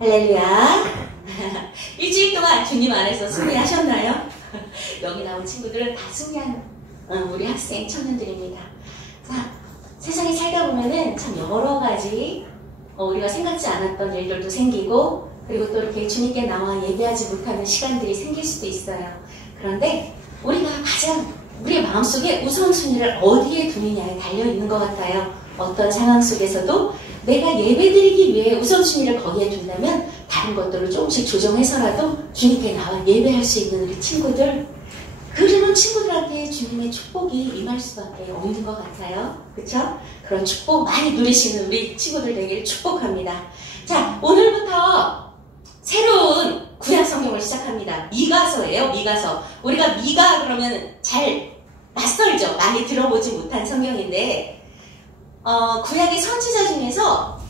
할렐루야. 일주일 동안 주님 안에서 승리하셨나요? 여기 나온 친구들은 다 승리한 우리 학생 청년들입니다. 자, 세상에 살다 보면은 참 여러 가지 우리가 생각지 않았던 일들도 생기고, 그리고 또 이렇게 주님께 나와 예배하지 못하는 시간들이 생길 수도 있어요. 그런데 우리가 가장 우리의 마음속에 우선순위를 어디에 두느냐에 달려있는 것 같아요. 어떤 상황 속에서도 내가 예배드리기 위해 우선순위를 거기에 둔다면 다른 것들을 조금씩 조정해서라도 주님께 나와 예배할 수 있는 우리 친구들, 그러는 친구들한테 주님의 축복이 임할 수밖에 없는 것 같아요. 그쵸? 그런 축복 많이 누리시는 우리 친구들 되기를 축복합니다. 자, 오늘부터 새로운 구약 성경을 시작합니다. 미가서예요. 미가서. 우리가 미가 그러면 잘 낯설죠. 많이 들어보지 못한 성경인데, 구약의 선지자 중에서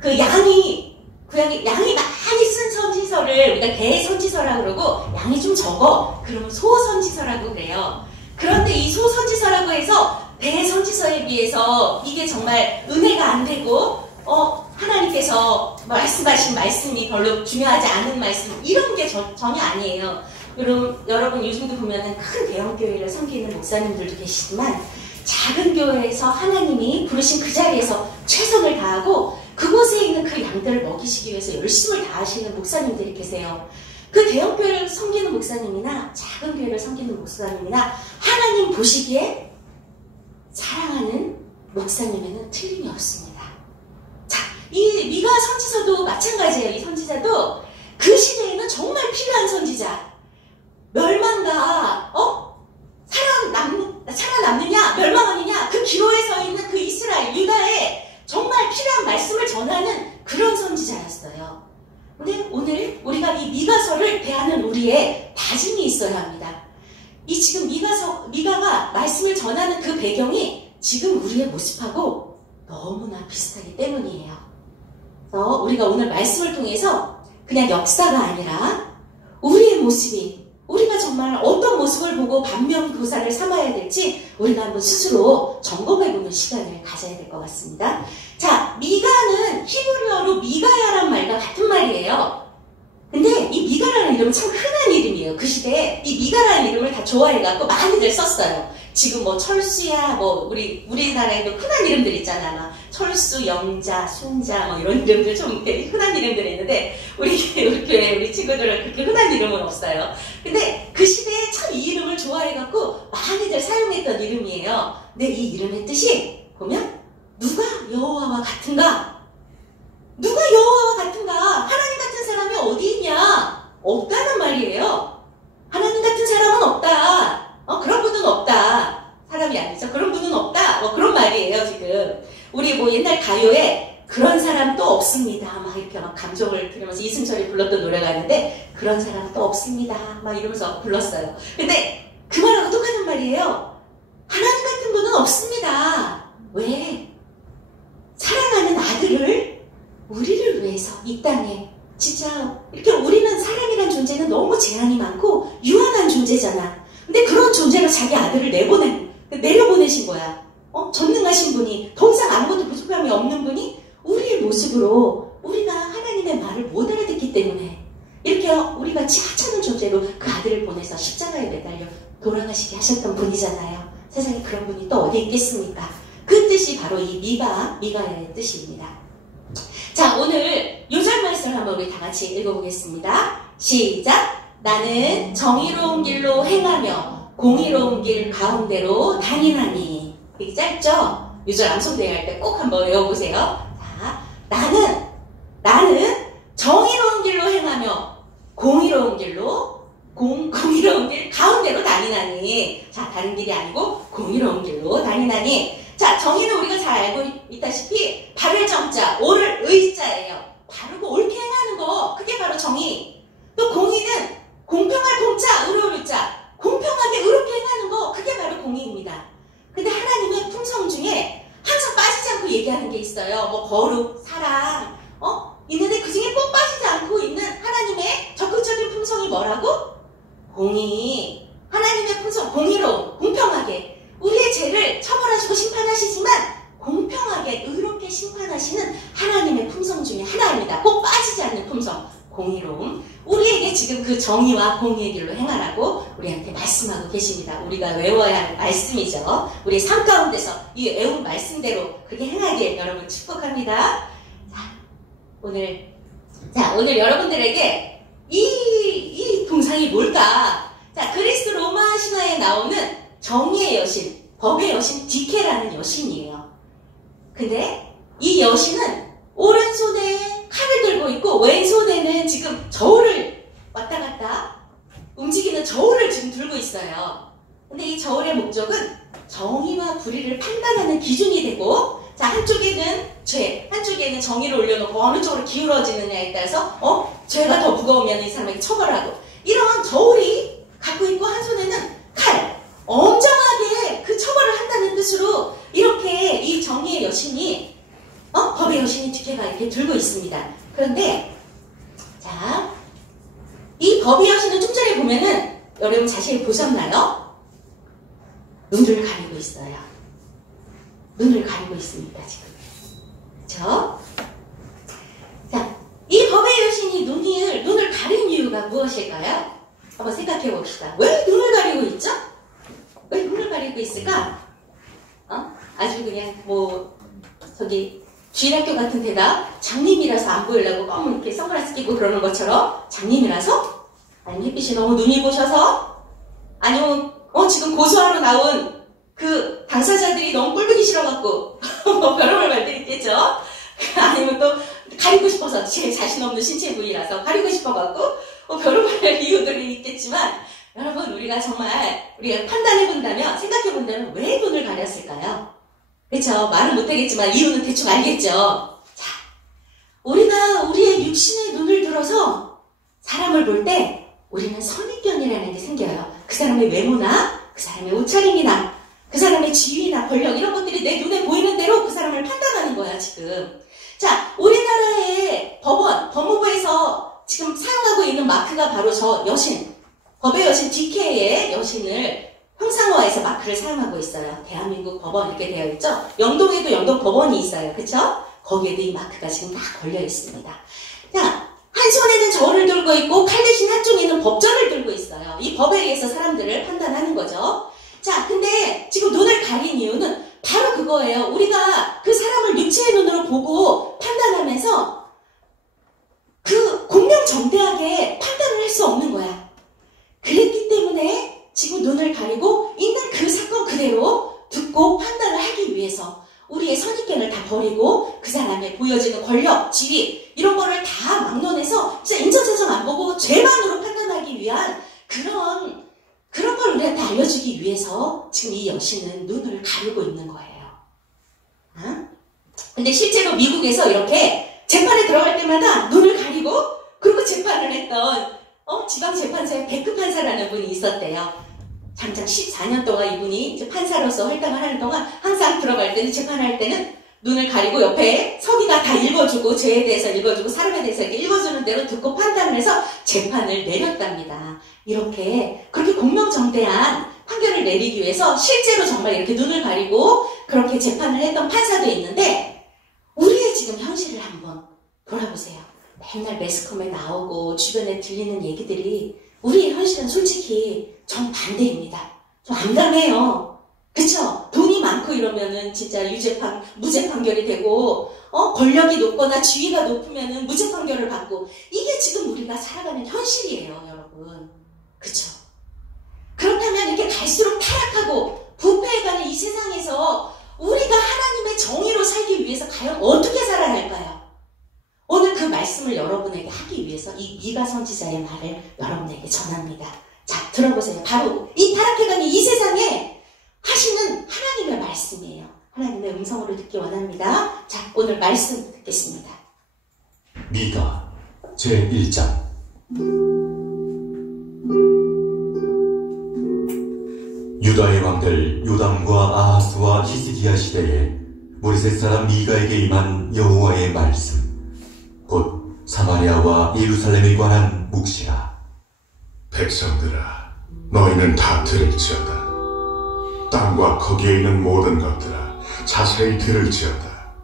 구약의 양이 많이 쓴 선지서를 우리가 대선지서라고 그러고, 양이 좀 적어 그러면 소선지서라고 그래요. 그런데 이 소선지서라고 해서 대선지서에 비해서 이게 정말 은혜가 안 되고 하나님께서 말씀하신 말씀이 별로 중요하지 않은 말씀, 이런 게 전혀 아니에요. 여러분 요즘도 보면은 큰 대형 교회를 섬기는 목사님들도 계시지만, 작은 교회에서 하나님이 부르신 그 자리에서 최선을 다하고 그곳에 있는 그 양들을 먹이시기 위해서 열심을 다하시는 목사님들이 계세요. 그 대형 교회를 섬기는 목사님이나 작은 교회를 섬기는 목사님이나 하나님 보시기에 사랑하는 목사님에는 틀림이 없습니다. 자, 이 미가 선지서도 마찬가지예요. 이 선지자도 그 시대에는 정말 필요한 선지자. 멸망과 살아남느냐 멸망하느냐, 그 기로에 서 있는 그 이스라엘 유다에 정말 필요한 말씀을 전하는 그런 선지자였어요. 근데 오늘 우리가 이 미가서를 대하는 우리의 다짐이 있어야 합니다. 이 지금 미가가 말씀을 전하는 그 배경이 지금 우리의 모습하고 너무나 비슷하기 때문이에요. 그래서 우리가 오늘 말씀을 통해서 그냥 역사가 아니라 우리의 모습이, 우리가 정말 어떤 모습을 보고 반면교사를 삼아야 될지 우리가 한번 스스로 점검해보는 시간을 가져야 될 것 같습니다. 자, 미가는 히브리어로 미가야란 말과 같은 말이에요. 근데 이 미가라는 이름은 참 흔한 이름이에요. 그 시대에 이 미가라는 이름을 다 좋아해갖고 많이들 썼어요. 지금 뭐 철수야, 우리나라에도 흔한 이름들 있잖아. 막 철수, 영자, 순자, 뭐 이런 이름들 좀 흔한 이름들이 있는데, 우리 교회 우리 친구들은 그렇게 흔한 이름은 없어요. 근데 그 시대에 참 이 이름을 좋아해갖고 많이들 사용했던 이름이에요. 근데 이 이름의 뜻이 보면 누가 여호와와 같은가? 누가 여호와와 같은가? 하나님 같은 사람이 어디 있냐? 없다는 말이에요. 하나님 같은 사람은 없다. 그런 분은 없다. 사람이 아니죠. 그런 분은 없다. 그런 말이에요, 지금. 우리 옛날 가요에 그런 사람 또 없습니다. 막 이렇게 막 감정을 들으면서 이승철이 불렀던 노래가 있는데, 그런 사람 또 없습니다. 막 이러면서 불렀어요. 근데 그 말하고 똑같은 말이에요. 하나님 같은 분은 없습니다. 왜? 사랑하는 아들을 우리를 위해서 이 땅에, 진짜 이렇게 우리는 사람이란 존재는 너무 제한이 많고 유한한 존재잖아. 근데 그런 존재로 자기 아들을 내려보내신 거야. 전능하신 분이, 더 이상 아무것도 부족함이 없는 분이 우리의 모습으로, 우리가 하나님의 말을 못 알아듣기 때문에 이렇게 우리가 하찮은 존재로 그 아들을 보내서 십자가에 매달려 돌아가시게 하셨던 분이잖아요. 세상에 그런 분이 또 어디 있겠습니까? 그 뜻이 바로 이 미가의 뜻입니다. 자, 오늘 요절 말씀을 한번 우리 다 같이 읽어보겠습니다. 시작! 나는 정의로운 길로 행하며 공의로운 길 가운데로 다니나니. 되게 짧죠? 요절 암송대회 할 때 꼭 한번 외워보세요. 자, 나는 정의로운 길로 행하며 공의로운 길 가운데로 다니나니. 자, 다른 길이 아니고 공의로운 길로 다니나니. 자, 정의는 우리가 잘 알고 있다시피 바를 정자, 옳을 의자예요. 바르고 옳게 행하는 거, 그게 바로 정의. 또 공의는 공평할 공자, 의로울 자, 공평하게 의롭게 행하는 거, 그게 바로 공의입니다. 근데 하나님의 품성 중에 항상 빠지지 않고 얘기하는 게 있어요. 뭐 거룩, 사랑, 있는데 그 중에 꼭 빠지지 않고 있는 하나님의 적극적인 품성이 뭐라고? 공의. 하나님의 품성, 공의로운, 공평하게. 우리의 죄를 처벌하시고 심판하시지만 공평하게 의롭게 심판하시는 하나님의 품성 중에 하나입니다. 꼭 빠지지 않는 품성. 품성, 공의로움. 우리에게 지금 그 정의와 공의의 길로 행하라고 우리한테 말씀하고 계십니다. 우리가 외워야 할 말씀이죠. 우리 삶 가운데서 이 외운 말씀대로 그렇게 행하길 여러분 축복합니다. 오늘 여러분들에게 이 동상이 뭘까? 자, 그리스 로마 신화에 나오는 정의의 여신, 법의 여신 디케라는 여신이에요. 근데 이 여신은 오른손에 칼을 들고 있고 왼손에는 지금 저울을 왔다 갔다 움직이는 저울을 지금 들고 있어요. 근데 이 저울의 목적은 정의와 불의를 판단하는 기준이 되고, 자, 한쪽에는 죄, 한쪽에는 정의를 올려놓고 어느 쪽으로 기울어지느냐에 따라서 죄가 더 무거우면 이 사람에게 처벌하고, 이런 저울이 갖고 있고 한 손에는 칼, 엄정하게 그 처벌을 한다는 뜻으로 이렇게 이 정의의 여신이 법의 여신이 디케가 이렇게 들고 있습니다. 그런데 자, 이 법의 여신은 좀 전에 보면은 여러분 자세히 보셨나요? 눈을 가리고 있어요. 눈을 가리고 있습니다, 지금. 그렇죠? 자, 이 법의 여신이 눈을 가린 이유가 무엇일까요? 한번 생각해 봅시다. 왜 눈을 가리고 있죠? 왜 눈을 가리고 있을까? 아주 그냥 주일학교 같은 데다 장님이라서 안 보이려고 너무 이렇게 선글라스 끼고 그러는 것처럼 장님이라서? 아니면 햇빛이 너무 눈이 부셔서? 아니면 지금 고소하러 나온 그 당사자들이 너무 꼴보기 싫어갖고 별의별 말들이 있겠죠? 아니면 또 가리고 싶어서 제 자신 없는 신체 부위라서 가리고 싶어갖고 별의별 이유들이 있겠지만, 여러분 우리가 판단해본다면, 생각해본다면 왜 눈을 가렸을까요? 그렇죠? 말은 못하겠지만 이유는 대충 알겠죠? 자, 우리가 우리의 육신의 눈을 들어서 사람을 볼 때 우리는 선입견이라는 게 생겨요. 그 사람의 외모나 그 사람의 옷차림이나 그 사람의 지위나 권력, 이런 것들이 내 눈에 보이는 대로 그 사람을 판단하는 거야 지금. 자, 우리나라의 법무부에서 지금 사용하고 있는 마크가 바로 저 여신, 법의 여신 디케의 여신을 형상화해서 마크를 사용하고 있어요. 대한민국 법원 이렇게 되어 있죠. 영동에도 영동 법원이 있어요. 그쵸? 거기에도 이 마크가 지금 다 걸려 있습니다. 자, 한 손에는 저울을 들고 있고 칼 대신 한쪽에는 법전을 들고 있어요. 이 법에 의해서 사람들을 판단하는 거죠. 자, 근데 지금 눈을 가린 이유는 바로 그거예요. 우리가 그 사람을 육체의 눈으로 보고 판단하면서 그 공명정대하게 판단을 할 수 없는 거야. 그랬기 때문에 지금 눈을 가리고 있는 그 사건 그대로 듣고 판단을 하기 위해서 우리의 선입견을 다 버리고 그 사람의 보여지는 권력, 지위 이런 거를 다 막론해서 진짜 인천사정 안 보고 죄만으로 판단하기 위한 그런 걸 우리한테 알려주기 위해서 지금 이 여신은 눈을 가리고 있는 거예요. 근데 실제로 미국에서 이렇게 재판에 들어갈 때마다 눈을 가리고 그리고 재판을 했던 지방재판소의 베크 판사라는 분이 있었대요. 장장 14년 동안 이분이 이제 판사로서 활동을 하는 동안 항상 들어갈 때는, 재판할 때는 눈을 가리고 옆에 서기가 다 읽어주고, 죄에 대해서 읽어주고, 사람에 대해서 이렇게 읽어주는 대로 듣고 판단을 해서 재판을 내렸답니다. 그렇게 공명정대한 판결을 내리기 위해서 실제로 정말 이렇게 눈을 가리고 그렇게 재판을 했던 판사도 있는데, 우리의 지금 현실을 한번 돌아보세요. 맨날 매스컴에 나오고 주변에 들리는 얘기들이 우리의 현실은 솔직히 정반대입니다. 좀 암담해요. 그쵸? 돈이 많고 이러면은 진짜 무죄 판결이 되고, 권력이 높거나 지위가 높으면은 무죄 판결을 받고, 이게 지금 우리가 살아가는 현실이에요, 여러분. 그쵸? 그렇다면 이렇게 갈수록 타락하고 부패해가는 이 세상에서 우리가 하나님의 정의로 살기 위해서 과연 어떻게 살아야 할까요? 오늘 그 말씀을 여러분에게 하기 위해서 이 미가 선지자의 말을 여러분에게 전합니다. 자, 들어보세요. 바로 이 타락해가는 이 세상에 하시는 하나님의 말씀이에요. 하나님의 음성으로 듣기 원합니다. 자, 오늘 말씀 듣겠습니다. 미가 제1장. 유다의 왕들 요담과 아하스와 히스기야 시대에 모레셋 사람 미가에게 임한 여호와의 말씀, 곧 사마리아와 예루살렘에 관한 묵시라. 백성들아, 너희는 다 들을지어다. 땅과 거기에 있는 모든 것들아, 자세히 들을지어다.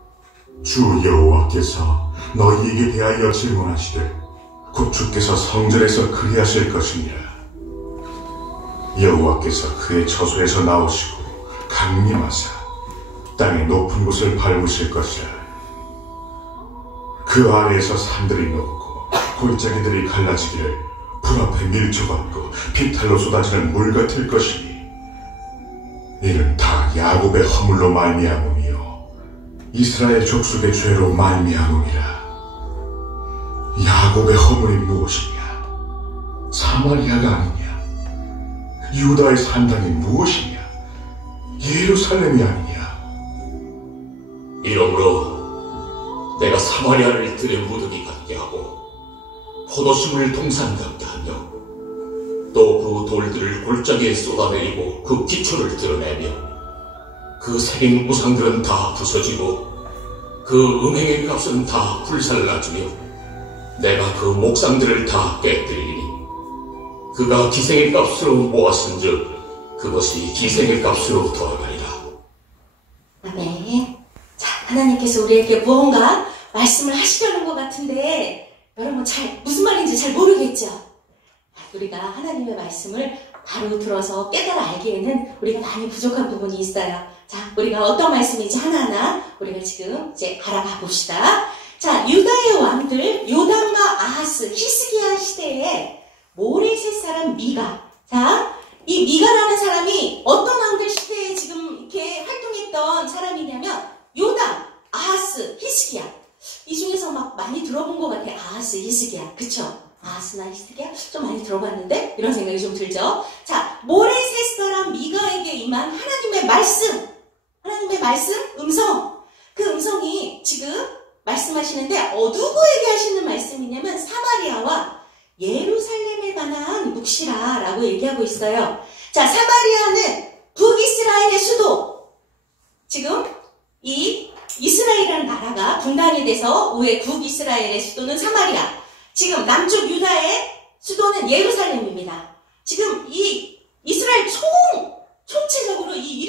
주 여호와께서 너희에게 대하여 질문하시되 곧 주께서 성전에서 그리하실 것이니라. 여호와께서 그의 처소에서 나오시고 강림하사 땅의 높은 곳을 밟으실 것이라. 그 아래에서 산들이 녹고 골짜기들이 갈라지기를 불 앞에 밀초 같고 비탈로 쏟아지는 물 같을 것이니 이는 다 야곱의 허물로 말미암음이요 이스라엘 족속의 죄로 말미암음이라. 야곱의 허물이 무엇이냐? 사마리아가 아니냐? 유다의 산당이 무엇이냐? 예루살렘이 아니냐? 이러므로 내가 사마리아를 들의 무더기 같게 하고 포도심을 동산 같게 하며 또 그 돌들을 골짜기에 쏟아내리고 그 기초를 드러내며 그 새긴 우상들은 다 부서지고 그 음행의 값은 다 불살라주며 내가 그 목상들을 다 깨뜨리니 그가 기생의 값으로 모았은즉 그것이 기생의 값으로 돌아가리라. 아멘. 자, 하나님께서 우리에게 무언가 말씀을 하시려는 것 같은데 여러분 무슨 말인지 잘 모르겠죠? 우리가 하나님의 말씀을 바로 들어서 깨달아 알기에는 우리가 많이 부족한 부분이 있어요. 자, 우리가 어떤 말씀인지 하나하나 우리가 지금 이제 알아가 봅시다. 자, 유다의 왕들 요담과 아하스, 히스기야 시대에 모레셋 사람 미가. 자, 이 미가라는 사람이 어떤 왕들 시대에 지금 이렇게 활동했던 사람이냐면 요담, 아하스, 히스기야. 이 중에서 막 많이 들어본 것 같아. 아하스, 히스기야. 그쵸? 아하스나 히스기야? 좀 많이 들어봤는데? 이런 생각이 좀 들죠? 자, 모레셋 사람 미가에게 임한 하나님의 말씀. 하나님의 말씀, 음성. 그 음성이 지금 말씀하시는데 누구에게 하시는 말씀이냐면 사마리아와 예루살렘에 관한 묵시라라고 얘기하고 있어요. 자, 사마리아는 북이스라엘의 수도. 지금 이 이스라엘이라는 나라가 분단이 돼서 위에 북이스라엘의 수도는 사마리아. 지금 남쪽 유다의 수도는 예루살렘입니다. 지금 이 이스라엘 총체적으로 이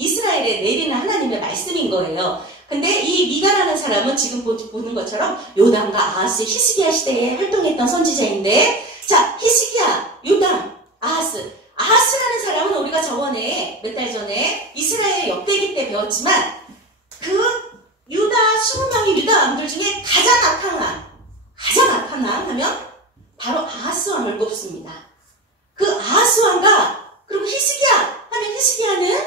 이스라엘에 내리는 하나님의 말씀인 거예요. 근데 이 미가라는 사람은 지금 보는 것처럼 요담과 아하스, 히스기야 시대에 활동했던 선지자인데, 자, 히스기야, 요담, 아하스. 아하스라는 사람은 우리가 저번에 몇 달 전에 이스라엘 역대기 때 배웠지만 그 유다 20명의 유다 왕들 중에 가장 악한 왕 하면 바로 아하스 왕을 뽑습니다. 그 아하스 왕과 그리고 히스기야 하면 히스기야는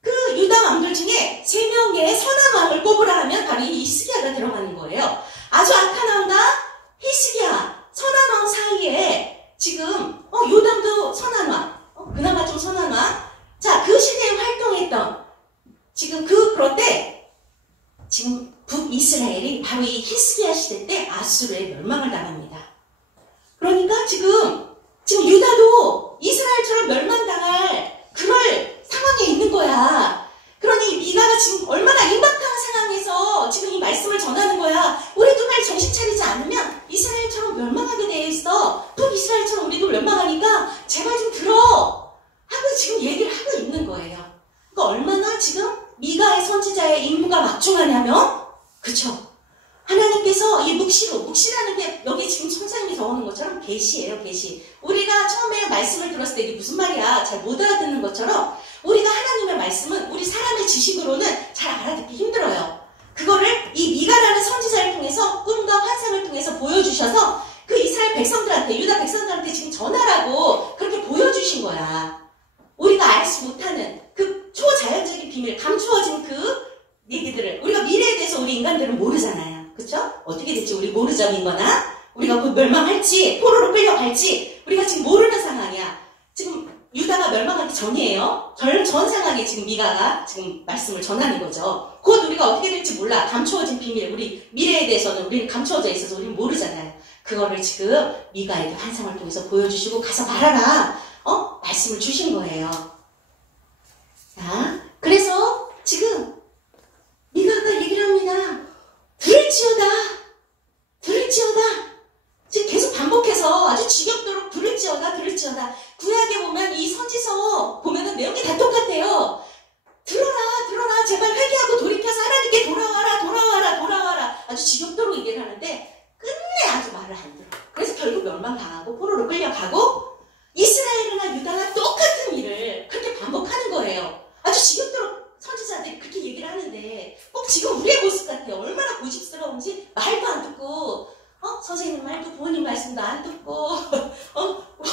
그 유다 왕들 중에 3명의 선한 왕을 뽑으라 하면 바로 이 히스기야가 들어가는 거예요. 아주 악한 왕과 히스기야, 선한 왕 사이에 지금 요담도 선한 왕, 그나마 좀 선한 왕. 자, 그 시대에 활동했던 지금 그런데 지금 북이스라엘이 바로 이 히스기야 시대 때 아수르에 멸망을 당합니다. 그러니까 지금 유다도 이스라엘처럼 멸망당할 그럴 상황에 있는 거야. 그러니 미가가 지금 얼마나 임박한 상황에서 지금 이 말씀을 전하는 거야. 우리도 빨리 정신 차리지 않으면 이스라엘처럼 멸망하게 되어 있어. 북이스라엘처럼 우리도 멸망하니까 제발 좀 들어 하고 지금 얘기를 하고 있는 거예요. 그러니까 얼마나 지금 미가의 선지자의 임무가 막중하냐면, 그쵸? 하나님께서 이 묵시라는 게 여기 지금 선생님이 적어놓은 것처럼 계시예요, 계시. 우리가 처음에 말씀을 들었을 때 이게 무슨 말이야 잘 못 알아듣는 것처럼 우리가 하나님의 말씀은 우리 사람의 지식으로는 잘 알아듣기 힘들어요. 그거를 이 미가라는 선지자를 통해서 꿈과 환상을 통해서 보여주셔서 그 이스라엘 백성들한테, 유다 백성들한테 지금 전하라고 그렇게 보여주신 거야. 우리가 알지 못하는 그 초자연적인 비밀, 감추어진 그 얘기들을 우리가 미래에 대해서 우리 인간들은 모르잖아요. 그쵸? 어떻게 될지 우리 모르죠, 민거나. 우리가 곧 멸망할지, 포로로 끌려갈지 우리가 지금 모르는 상황이야. 지금 유다가 멸망하기 전이에요. 전 상황에 지금 미가가 지금 말씀을 전하는 거죠. 곧 우리가 어떻게 될지 몰라. 감추어진 비밀, 우리 미래에 대해서는 우리는 감추어져 있어서 우리는 모르잖아요. 그거를 지금 미가에게 환상을 통해서 보여주시고 가서 말하라. 말씀을 주신 거예요. 자, 그래서 지금 미가가 얘기를 합니다. 들을지어다. 지금 계속 반복해서 아주 지겹도록 들을지어다. 구약에 보면 이 선지서 보면은 내용이 다 똑같아요. 들어라. 제발 회개하고 돌이켜서 하나님께 돌아와라. 아주 지겹도록 얘기를 하는데 끝내 아주 말을 안 들어. 멸망당하고 포로로 끌려가고 이스라엘이나 유다가 똑같은 일을 그렇게 반복하는 거예요. 아주 지겹도록 선지자들이 그렇게 얘기를 하는데 꼭 지금 우리의 모습 같아요. 얼마나 고집스러운지 말도 안 듣고 선생님 말도 부모님 말씀도 안 듣고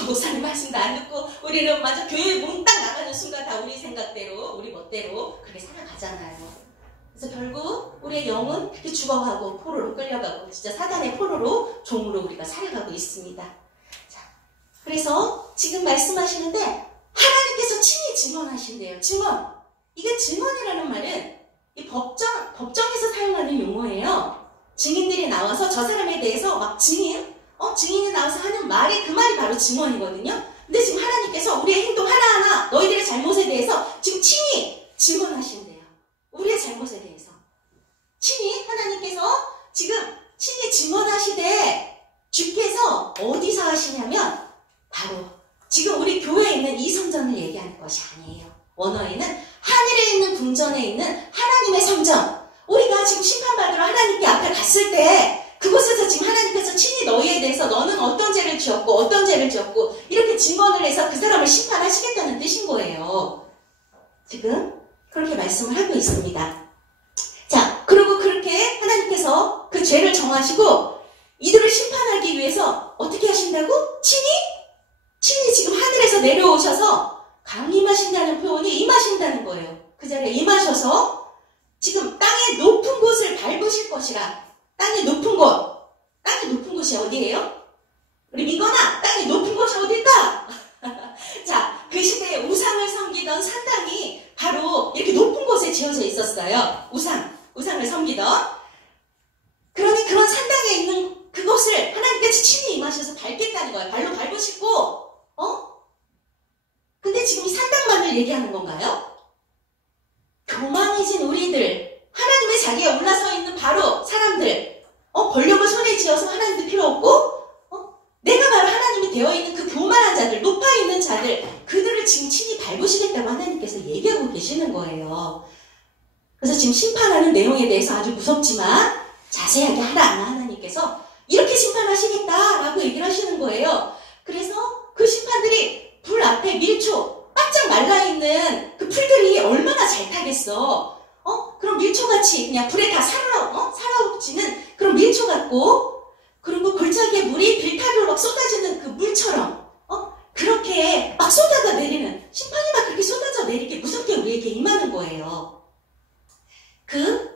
목사님 말씀도 안 듣고 우리는 맞아 교회 문 딱 나가는 순간 다 우리 생각대로 우리 멋대로 그렇게 살아가잖아요. 그래서 결국 우리의 영은 그렇게 죽어가고 포로로 끌려가고 진짜 사단의 포로로 종으로 우리가 살아가고 있습니다. 자, 그래서 지금 말씀하시는데 하나님께서 친히 증언하신대요. 증언. 이게 증언이라는 말은 이 법정에서 사용하는 용어예요. 증인들이 나와서 저 사람에 대해서 막 증인이 나와서 하는 말이 그 말이 바로 증언이거든요. 근데 지금 하나님께서 우리의 행동 하나하나 너희들의 잘못에 대해서 지금 친히 증언하신대요. 우리의 잘못에 대해서. 친히 하나님께서 지금 친히 증언하시되 주께서 어디서 하시냐면 바로 지금 우리 교회에 있는 이 성전을 얘기하는 것이 아니에요. 원어에는 하늘에 있는 궁전에 있는 하나님의 성전. 우리가 지금 심판받으러 하나님께 앞에 갔을 때 그곳에서 지금 하나님께서 친히 너희에 대해서 너는 어떤 죄를 지었고 이렇게 증언을 해서 그 사람을 심판하시겠다는 뜻인 거예요. 지금 그렇게 말씀을 하고 있습니다. 자, 그리고 그렇게 하나님께서 그 죄를 정하시고 이들을 심판하기 위해서 어떻게 하신다고? 친히 지금 하늘에서 내려오셔서 강림하신다는 표현이 임하신다는 거예요. 그 자리에 임하셔서 지금 땅의 높은 곳을 밟으실 것이라. 땅의 높은 곳이 어디예요? 우리 민건아, 땅의 높은 곳이 어딜까? 자, 그 시대에 우상을 섬기던 산당이 바로 이렇게 높은 곳에 지어져 있었어요. 우상을 섬기던. 그러니 그런 산당에 있는 그곳을 하나님께서 친히 임하셔서 밟겠다는 거예요. 발로 밟으시고, 근데 지금 이 산당만을 얘기하는 건가요? 교만해진 우리들, 하나님의 자리에 올라서 있는 바로 사람들, 권력을 손에 쥐어서 하나님도 필요 없고, 내가 바로 하나님이 되어 있는 그 교만한 자들, 높아 있는 자들, 그들을 지금 친히 밟으시겠다고 하나님께서 얘기하고 계시는 거예요. 그래서 지금 심판하는 내용에 대해서 아주 무섭지만 자세하게 하라 하나님께서 이렇게 심판하시겠다라고 얘기를 하시는 거예요. 그래서 그 심판들이 불 앞에 밀초, 바짝 말라있는 그 풀들이 얼마나 잘 타겠어. 그럼 밀초같이 그냥 불에 다 살아붙이는 그런 밀초 같고, 그리고 골짜기에 물이 빌타기로 막 쏟아지는 그 물처럼, 그렇게 막 쏟아져 내리는, 심판이 막 그렇게 쏟아져 내리게 무섭게 우리에게 임하는 거예요. 그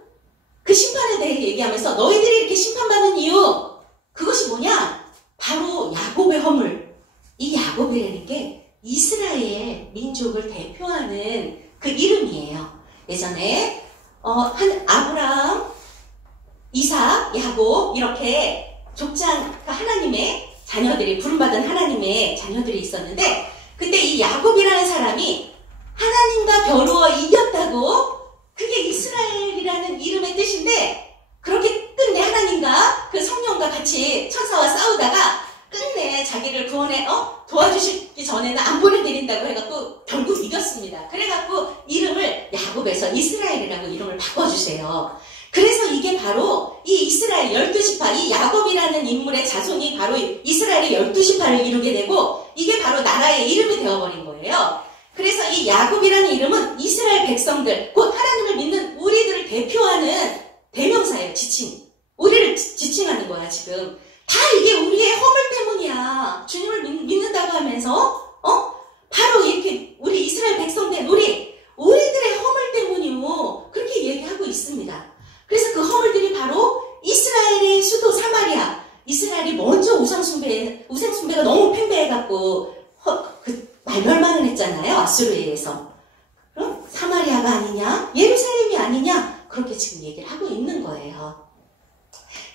심판에 대해 얘기하면서 너희들이 이렇게 심판받는 이유, 그것이 뭐냐? 바로 야곱의 허물. 이 야곱이라는 게 이스라엘 민족을 대표하는 그 이름이에요. 예전에 아브라함, 이삭, 야곱 이렇게 족장 하나님의 자녀들이 부름받은 하나님의 자녀들이 있었는데 그때 이 야곱이라는 사람이 하나님과 겨루어 이겼다고 그게 이스라엘이라는 이름의 뜻인데 그렇게 끝내 하나님과 그 성령과 같이 천사와 싸우다가 끝내 자기를 구원해 도와주시기 전에는 안 보내드린다고 해갖고 결국 이겼습니다. 그래갖고 이름을 야곱에서 이스라엘이라고 이름을 바꿔주세요. 그래서 이게 바로 이 이스라엘 12지파, 이 야곱이라는 인물의 자손이 바로 이스라엘의 12지파를 이루게 되고 이게 바로 나라의 이름이 되어버린 거예요. 그래서 이 야곱이라는 이름은 이스라엘 백성들, 곧 하나님을 믿는 우리들을 대표하는 대명사예요. 지칭. 우리를 지칭하는 거야 지금. 다 이게 우리의 허물 때문이야. 주님을 믿는다고 하면서 바로 이렇게 우리 이스라엘 백성된 우리들의 허물 때문이요. 그렇게 얘기하고 있습니다. 그래서 그 허물들이 바로 이스라엘의 수도 사마리아. 이스라엘이 먼저 우상숭배가 너무 팽배해갖고 말멸망을 했잖아요. 아수르에 의해서. 그럼 사마리아가 아니냐? 예루살렘이 아니냐? 그렇게 지금 얘기를 하고 있는 거예요.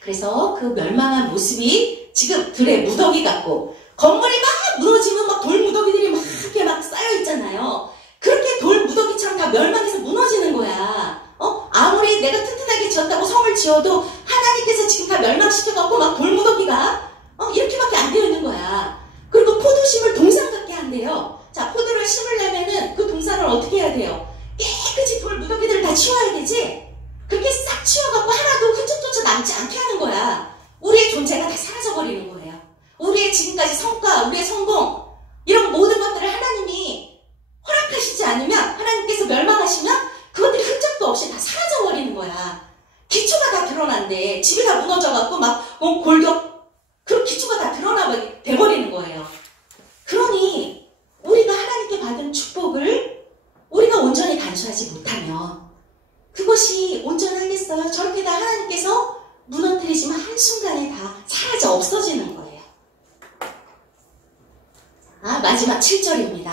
그래서 그 멸망한 모습이 지금 들에 무더기 같고 건물이 막 무너지면 막 돌 무더기들이 막 이렇게 막 쌓여 있잖아요. 그렇게 돌 무더기처럼 다 멸망해서 무너지는 거야. 아무리 내가 튼튼하게 지었다고 성을 지어도 하나님께서 지금 다 멸망시켜갖고 막 돌 무더기가 이렇게밖에 안 되어 있는 거야. 그리고 포도심을 동산 같게 한대요. 자, 포도를 심으려면은 그 동산을 어떻게 해야 돼요? 깨끗이 돌 무더기들을 다 치워야 되지? 그렇게 싹 치워갖고 하나도 흔적조차 남지 않게 하는 거야. 우리의 존재가 다 사라져버리는 거예요. 우리의 지금까지 성과, 우리의 성공, 이런 모든 것들을 하나님이 허락하시지 않으면, 하나님께서 멸망하시면 그것들이 흔적도 없이 다 사라져버리는 거야. 기초가 다 드러난대. 집이 다 무너져갖고 막 골격, 그 기초가 다 돼버리는 거예요. 그러니 우리가 하나님께 받은 축복을 우리가 온전히 간수하지 못하면 그것이 온전하겠어요? 저렇게 다 하나님께서 무너뜨리지만 한순간에 다 사라져 없어지는 거예요. 마지막 7절입니다.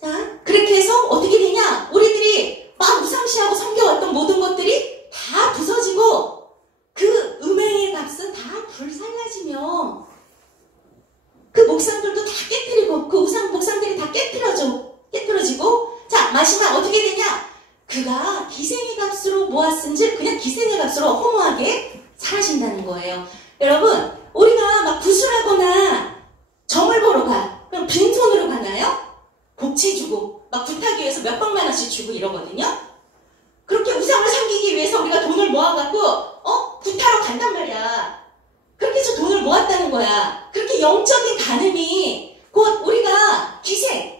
자, 그렇게 해서 어떻게 되냐? 우리들이 막 우상시하고 섬겨왔던 모든 것들이 다 부서지고 그 음행의 값은 다 불살라지며 그 목상들도 다 깨뜨리고 그 목상들이 다 깨뜨려지고 자, 마지막 어떻게 되냐? 그가 기생의 값으로 모았은즉 그냥 기생의 값으로 허무하게 사라진다는 거예요. 여러분, 우리가 막 구슬하거나 점을 보러 가. 그럼 빈손으로 가나요? 복채 주고 막 부탁이 위해서 몇백만 원씩 주고 이러거든요. 그렇게 우상을 섬기기 위해서 우리가 돈을 모아갖고 구타러 간단 말이야. 그렇게 해서 돈을 모았다는 거야. 그렇게 영적인 간음이 곧 우리가 기생,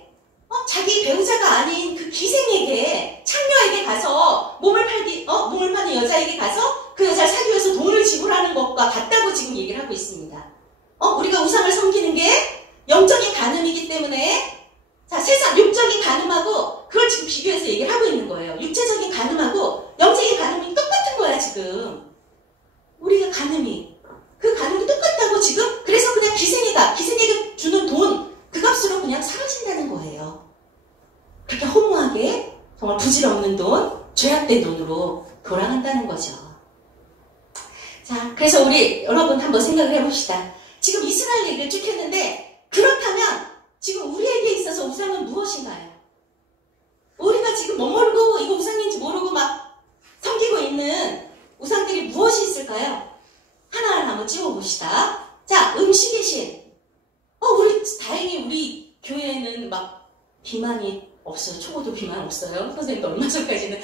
자기 배우자가 아닌 그 기생에게, 창녀에게 가서 몸을 파는 여자에게 가서 그 여자를 사기 위해서 돈을 지불하는 것과 같다고 지금 얘기를 하고 있습니다. 우리가 우상을 섬기는 게 영적인 간음이기 때문에 자, 세상 육적인 간음하고 그걸 지금 비교해서 얘기를 하고 있는 거예요. 육체적인 간음하고 영적인 간음이 똑같은 거야, 지금. 우리가 그 간음이 똑같다고 지금. 그래서 그냥 기생에게 주는 돈, 그 값으로 그냥 사라진다는 거예요. 그렇게 허무하게 정말 부질없는 돈, 죄악된 돈으로 돌아간다는 거죠. 자, 그래서 우리 여러분 한번 생각을 해봅시다. 지금 이스라엘 얘기를 쭉 했는데 그렇다면 지금 우리에게 있어서 우상은 무엇인가요? 우리가 지금 모르고 이거 우상인지 모르고 막 섬기고 있는 우상들이 무엇이 있을까요? 하나하나 한번 찍어봅시다. 자, 음식의 신. 다행히 우리 교회에는 막 비만이 없어요. 초고도 비만 없어요. 선생님도 얼마 전까지는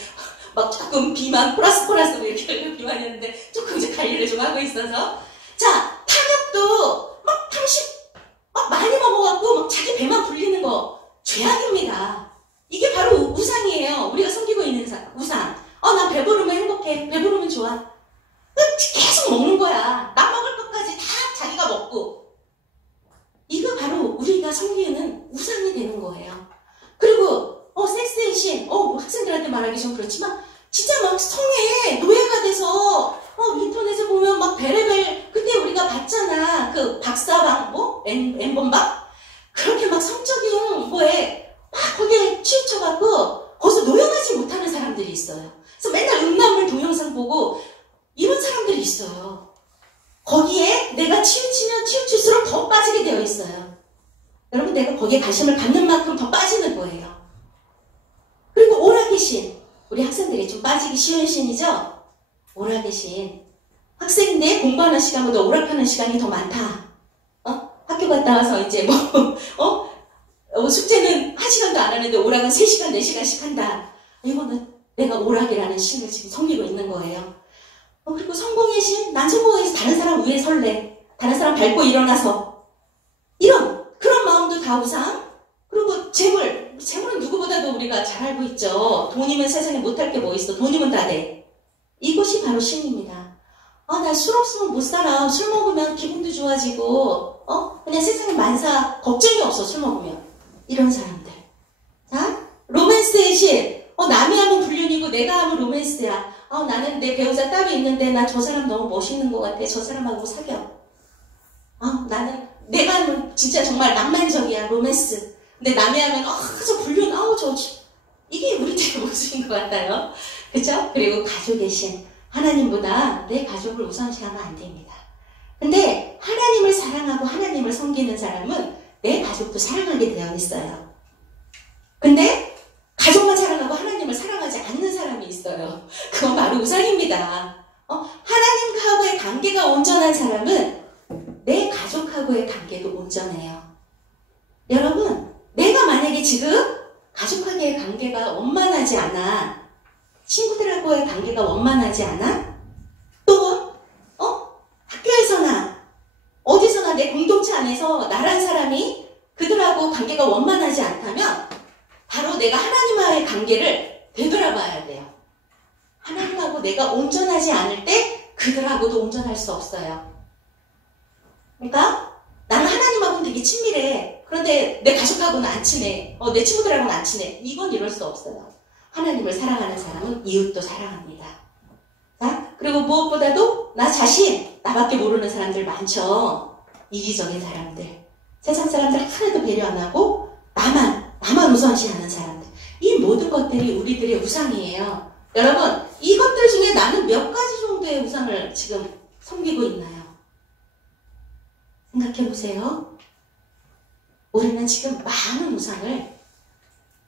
막 조금 비만 플러스 이렇게 비만이었는데 조금 이제 관리를 좀 하고 있어서. 자, 탕약도 막 많이 먹어갖고 막 자기 배만 불리는 거 죄악입니다. 이게 바로 우상이에요. 우리가 섬기고 있는 우상. 난 배부르면 행복해. 배부르면 좋아. 계속 먹는 거야. 나 먹을 것까지 다 자기가 먹고. 이거 바로 우리가 섬기는 우상이 되는 거예요. 그리고 섹스의 신. 학생들한테 말하기 좀 그렇지만 진짜 막 성에 노예가 돼서 인터넷에 보면 막 베레벨 그때 우리가 봤잖아. 그 박사방 엠번방 그렇게 막 성적인 거에 막 거기에 치우쳐갖고 거기서 노연하지 못하는 사람들이 있어요. 그래서 맨날 음란물 동영상 보고 이런 사람들이 있어요. 거기에 내가 치우치면 치우칠수록 더 빠지게 되어 있어요. 여러분, 내가 거기에 관심을 갖는 만큼 더 빠지는 거예요. 그리고 오락의 신. 우리 학생들이 좀 빠지기 쉬운 신이죠? 오락의 신. 학생인데 공부하는 시간보다 오락하는 시간이 더 많다. 학교 갔다 와서 이제 숙제는 1시간도 안 하는데 오락은 3시간, 4시간씩 한다. 이거는 내가 오락이라는 신을 지금 섬기고 있는 거예요. 그리고 성공의 신. 난 성공해서 다른 사람 위에 설레. 다른 사람 밟고 일어나서. 그런 마음도 다 우상. 그리고 재물은 누구보다도 우리가 잘 알고 있죠. 돈이면 세상에 못할 게 뭐 있어. 돈이면 다 돼. 이것이 바로 신입니다. 나 술 없으면 못 살아. 술 먹으면 기분도 좋아지고, 그냥 세상에 만사, 걱정이 없어, 술 먹으면. 이런 사람들. 자, 로맨스의 신. 남이 하면 불륜이고 내가 하면 로맨스야. 나는 내 배우자 딸이 있는데 나 저 사람 너무 멋있는 것 같아. 저 사람하고 사겨. 나는 내가 하면 진짜 정말 낭만적이야. 로맨스. 근데 남이 하면 저 불륜. 이게 우리들의 모습인 것 같아요. 그쵸? 그리고 가족의 신. 하나님보다 내 가족을 우선시하면 안 됩니다. 근데 하나님을 사랑하고 하나님을 섬기는 사람은 내 가족도 사랑하게 되어 있어요. 근데 가족만 사랑하고 하나님을 사랑하지 않는 사람이 있어요. 그건 바로 우상입니다. 하나님하고의 관계가 온전한 사람은 내 가족하고의 관계도 온전해요. 여러분, 내가 만약에 지금 가족하고의 관계가 원만하지 않아, 친구들하고의 관계가 원만하지 않아, 또 학교에서나 어디서나 내 공동체 안에 안에서 나란 사람이 그들하고 관계가 원만하지 않다면 바로 내가 하나님과의 관계를 되돌아봐야 돼요. 하나님하고 내가 온전하지 않을 때 그들하고도 온전할 수 없어요. 그러니까 나는 하나님하고는 되게 친밀해. 그런데 내 가족하고는 안 친해. 내 친구들하고는 안 친해. 이건 이럴 수 없어요. 하나님을 사랑하는 사람은 이웃도 사랑합니다. 자, 그리고 무엇보다도 나 자신, 나밖에 모르는 사람들 많죠. 이기적인 사람들. 세상 사람들 하나도 배려 안 하고 나만 우선시하는 사람들. 이 모든 것들이 우리들의 우상이에요. 여러분, 이것들 중에 나는 몇 가지 정도의 우상을 지금 섬기고 있나요? 생각해 보세요. 우리는 지금 많은 우상을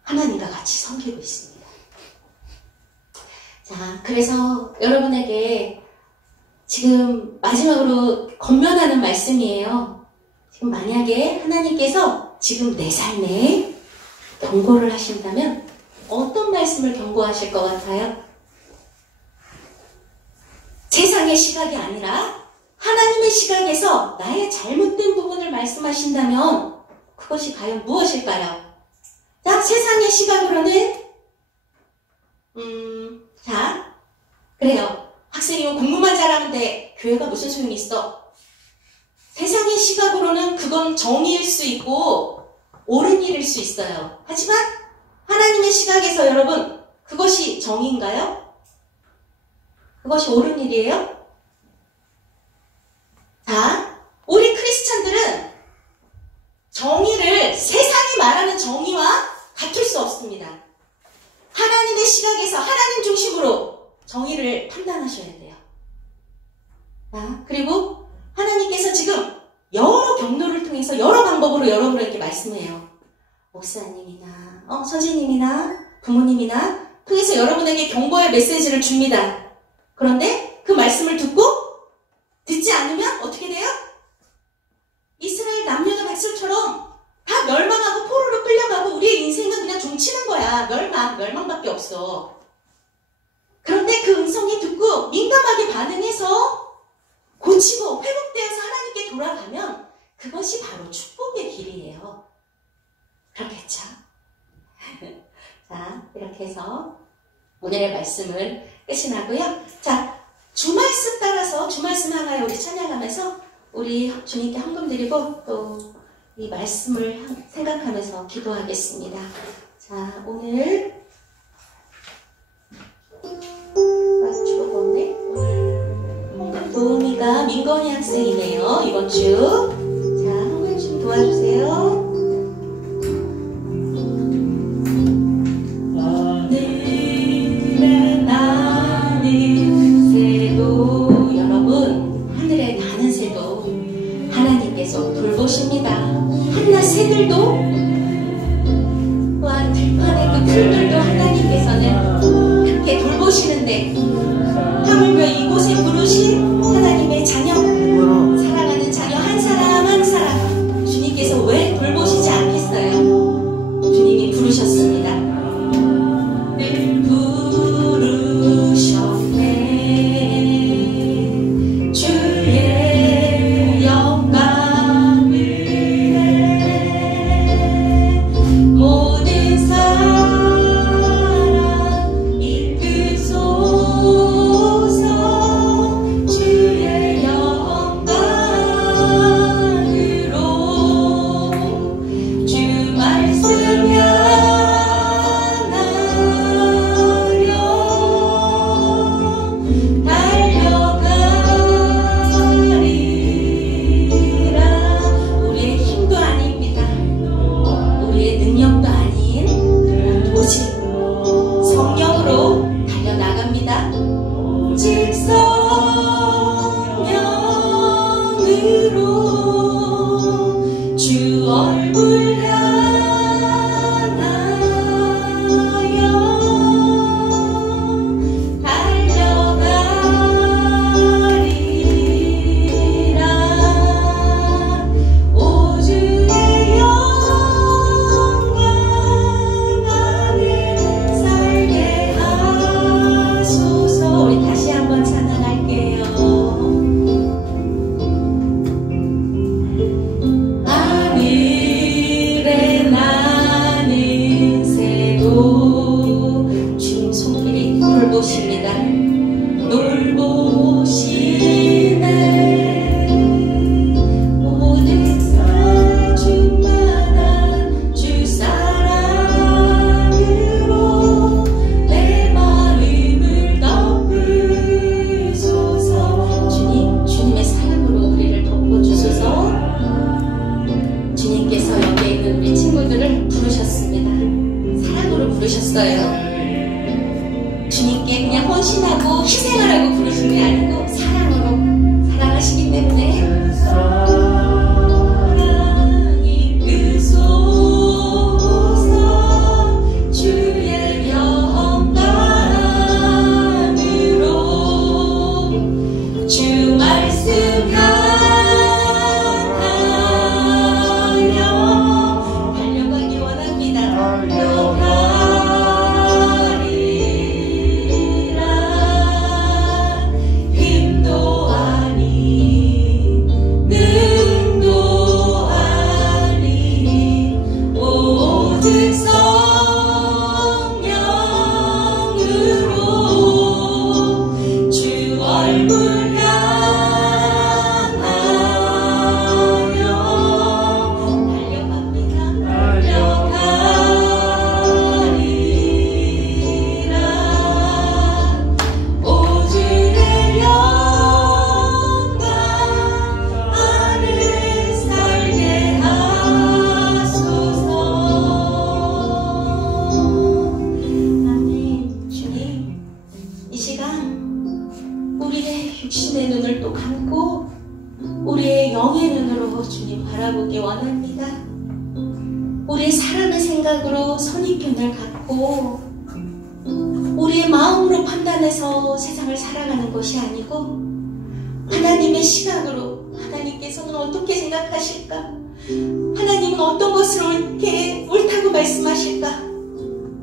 하나님과 같이 섬기고 있습니다. 자, 그래서 여러분에게 지금 마지막으로 권면하는 말씀이에요. 지금 만약에 하나님께서 지금 내 삶에 경고를 하신다면 어떤 말씀을 경고하실 것 같아요? 세상의 시각이 아니라 하나님의 시각에서 나의 잘못된 부분을 말씀하신다면 그것이 과연 무엇일까요? 자, 세상의 시각으로는 자, 그래요. 학생이 공부만 잘하면 돼. 교회가 무슨 소용이 있어? 세상의 시각으로는 그건 정의일 수 있고 옳은 일일 수 있어요. 하지만 하나님의 시각에서 여러분, 그것이 정의인가요? 그것이 옳은 일이에요? 자, 우리 크리스찬들은 정의를 세상이 말하는 정의와 같을 수 없습니다. 하나님의 시각에서 하나님 중심으로 정의를 판단하셔야 돼요. 자, 그리고 하나님께서 지금 여러 경로를 통해서 여러 방법으로 여러분에게 말씀해요. 목사님이나 선생님이나 부모님이나 통해서 여러분에게 경고의 메시지를 줍니다. 그런데 그 말씀을 듣지 않으면 어떻게 돼요? 이스라엘 남녀나 백성처럼 다 멸망하고 포로로 끌려가고 우리의 인생은 그냥 종치는 거야. 멸망밖에 없어. 그런데 그 음성이 듣고 민감하게 반응해서 고치고 회복되어서 하나님께 돌아가면 그것이 바로 축복의 길이에요. 그렇겠죠? 자, 이렇게 해서 오늘의 말씀을 끝이 나고요. 자, 주말씀 따라서 주말씀 하나에 우리 찬양하면서 우리 주님께 헌금 드리고 또 이 말씀을 생각하면서 기도하겠습니다. 자, 오늘 주어가 없네. 오늘 헌금 도우미가 민건이 학생이네요. 이번 주. 자, 헌금 좀 도와주세요. 돌보십니다. 한낱 새들도 또한 들판의 그 풀들도 하나님께서는 함께 돌보시는데 하물며 이곳에 부르신 하나님의 자녀, 사랑하는 자녀 한 사람 한 사람 주님께서 왜 돌보시지 않겠어요? 주님이 부르셨습니다. 늘 부르셨네 주의 영광 영의 눈으로 주님 바라보기 원합니다. 우리의 사람의 생각으로 선입견을 갖고 우리의 마음으로 판단해서 세상을 살아가는 것이 아니고 하나님의 시각으로 하나님께서는 어떻게 생각하실까? 하나님은 어떤 것을 옳다고 말씀하실까?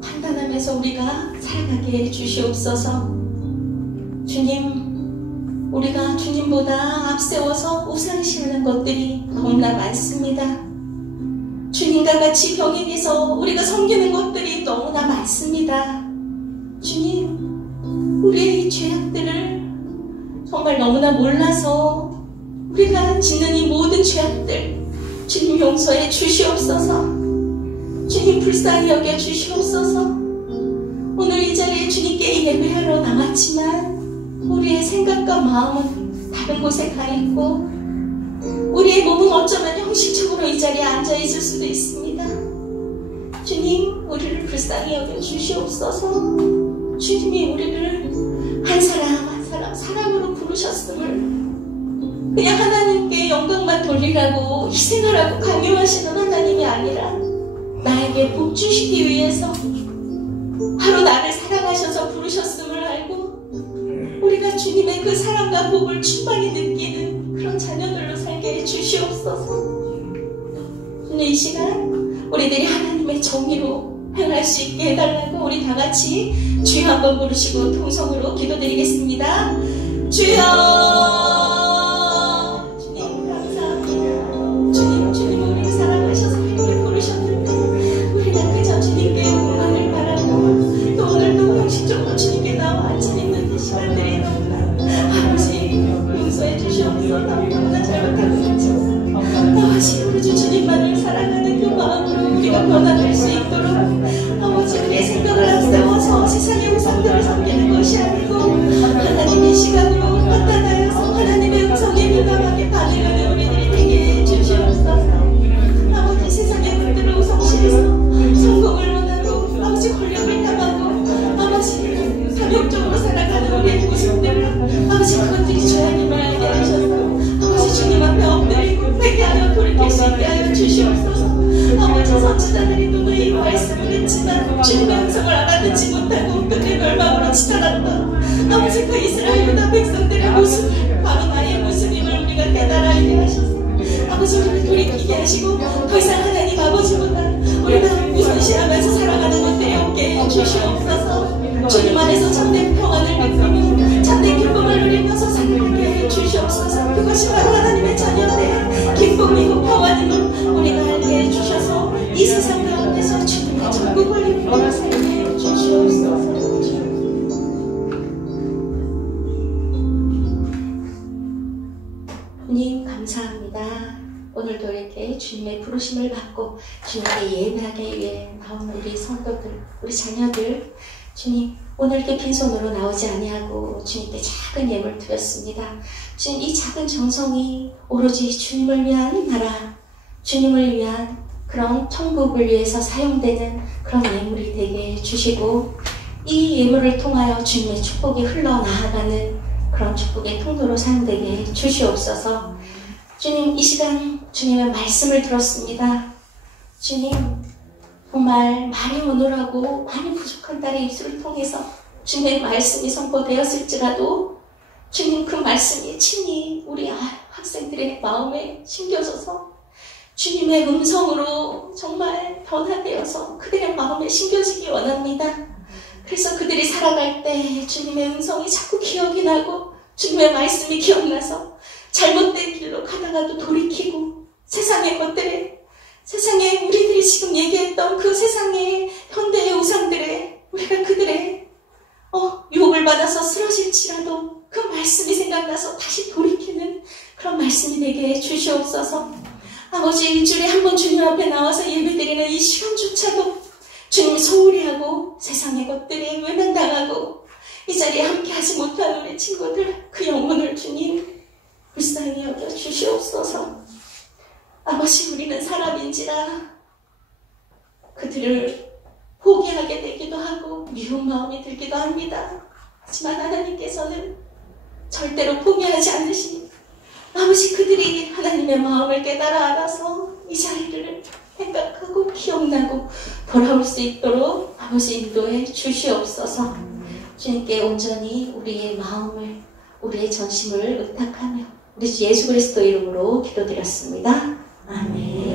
판단하면서 우리가 살아가게 해주시옵소서. 주님, 우리가 주님보다 앞세워서 우상 심는 것들이 너무나 많습니다. 주님과 같이 병인에서 우리가 섬기는 것들이 너무나 많습니다. 주님, 우리의 이 죄악들을 정말 너무나 몰라서 우리가 짓는 이 모든 죄악들 주님 용서해 주시옵소서. 주님 불쌍히 여겨 주시옵소서. 오늘 이 자리에 주님께 예배하러 나왔지만 우리의 생각과 마음은 다른 곳에 가 있고 우리의 몸은 어쩌면 형식적으로 이 자리에 앉아 있을 수도 있습니다. 주님, 우리를 불쌍히 여겨 주시옵소서. 주님이 우리를 한 사람 한 사람 사랑으로 부르셨음을 그냥 하나님께 영광만 돌리라고 희생하라고 강요하시는 하나님이 아니라 나에게 복 주시기 위해서 바로 나를 사랑하셔서 부르셨음을 알고 우리가 주님의 그 사랑과 복을 충만히 느끼는 그런 자녀들로 살게 해주시옵소서. 오늘 이 시간 우리들이 하나님의 정의로 행할 수 있게 해달라고 우리 다같이 주여 한번 부르시고 통성으로 기도드리겠습니다. 주여, 주님 감사합니다. 주님 우리를 사랑하셔서 이렇게 부르셨는데 우리가 그저 주님께 영광을 바라고 또 오늘도 형식적으로 주님께 나와 앉아 있는 이 시간들이 너무나 아버지 용서해 주시옵소서. 너무나 잘못하고 있지만 아버지 우리 주님만을 사랑하는 그 마음으로 우리가 변화될 수 있도록 아버지 우리의 생각을 앞세워서 세상의 우상들을 섬기는 것이 아니고 하나님의 시각으로 판단하여서 하나님의 음성에 민감하게 반응하는 우리들이 되게 해주시옵소서. 아버지 세상의 것들을 우상시해서 성공을 원하고 아버지 권력을 탐하고 아버지 탐욕적으로 살아가는 우리의 모습들을 아버지 그것들이 죄악임을 알게 하셔서 아버지 주님 앞에 엎드리고 회개하여 돌이킬 수 있게 하여 주시옵소서. 아버지 선지자들이 눈으로 이 말씀을 했지만 주님의 음성을 알아듣지 못하고 끝내 멸망으로 치달았던 아버지 그 이스라엘 유다 백성들의 모습을 바로 나의 모습임을 우리가 깨달아 알게 하셔서 아버지 우리를 돌이키게 하시고 더 이상 하나님 아버지보다 우리가 우선시하면서 살아가는 것들이 없게 해주시옵소서. 주님 안에서 참된 평안을 느끼며 참된 기쁨을 누리면서 살아가게 해주시옵소서. 그것이 바로 하나님의 자녀들의 기쁨이고 평안임을 우리가 알게 해주셔서 이 세상 가운데서 주님의 천국을 이루어 살게 해주시옵소서. 주님 감사합니다. 오늘도 이렇게 주님의 부르심을 받고 주님께 예배하기 위해 나온 우리 성도들, 우리 자녀들 주님 오늘 이렇게 빈손으로 나오지 아니하고 주님께 작은 예물 드렸습니다. 주님 이 작은 정성이 오로지 주님을 위한 나라, 주님을 위한 그런 천국을 위해서 사용되는 그런 예물이 되게 해주시고 이 예물을 통하여 주님의 축복이 흘러나아가는 그런 축복의 통로로 사용되게 해주시옵소서. 주님 이 시간 주님의 말씀을 들었습니다. 주님 정말 많이 오늘하고 많이 부족한 딸의 입술을 통해서 주님의 말씀이 선포되었을지라도 주님 그 말씀이 친히 우리 학생들의 마음에 심겨져서 주님의 음성으로 정말 변화되어서 그들의 마음에 심겨지기 원합니다. 그래서 그들이 살아갈 때 주님의 음성이 자꾸 기억이 나고 주님의 말씀이 기억나서 잘못된 길로 가다가도 돌이키고 세상의 것들에 세상에 우리들이 지금 얘기했던 그 세상의 현대의 우상들에 우리가 그들의 유혹을 받아서 쓰러질지라도 그 말씀이 생각나서 다시 돌이키는 그런 말씀이 되게 해주시옵소서. 아버지 일주일에 한 번 주님 앞에 나와서 예배드리는 이 시간조차도 주님 소홀히 하고 세상의 것들에 외면당하고 이 자리에 함께하지 못한 우리 친구들 그 영혼을 주님 불쌍히 여겨 주시옵소서. 아버지 우리는 사람인지라 그들을 포기하게 되기도 하고 미운 마음이 들기도 합니다. 하지만 하나님께서는 절대로 포기하지 않으십니다. 아버지, 그들이 하나님의 마음을 깨달아 알아서 이 자리를 생각하고 기억나고 돌아올 수 있도록 아버지 인도해 주시옵소서. 주님께 온전히 우리의 마음을, 우리의 전심을 의탁하며 우리 주 예수 그리스도 이름으로 기도드렸습니다. 아멘.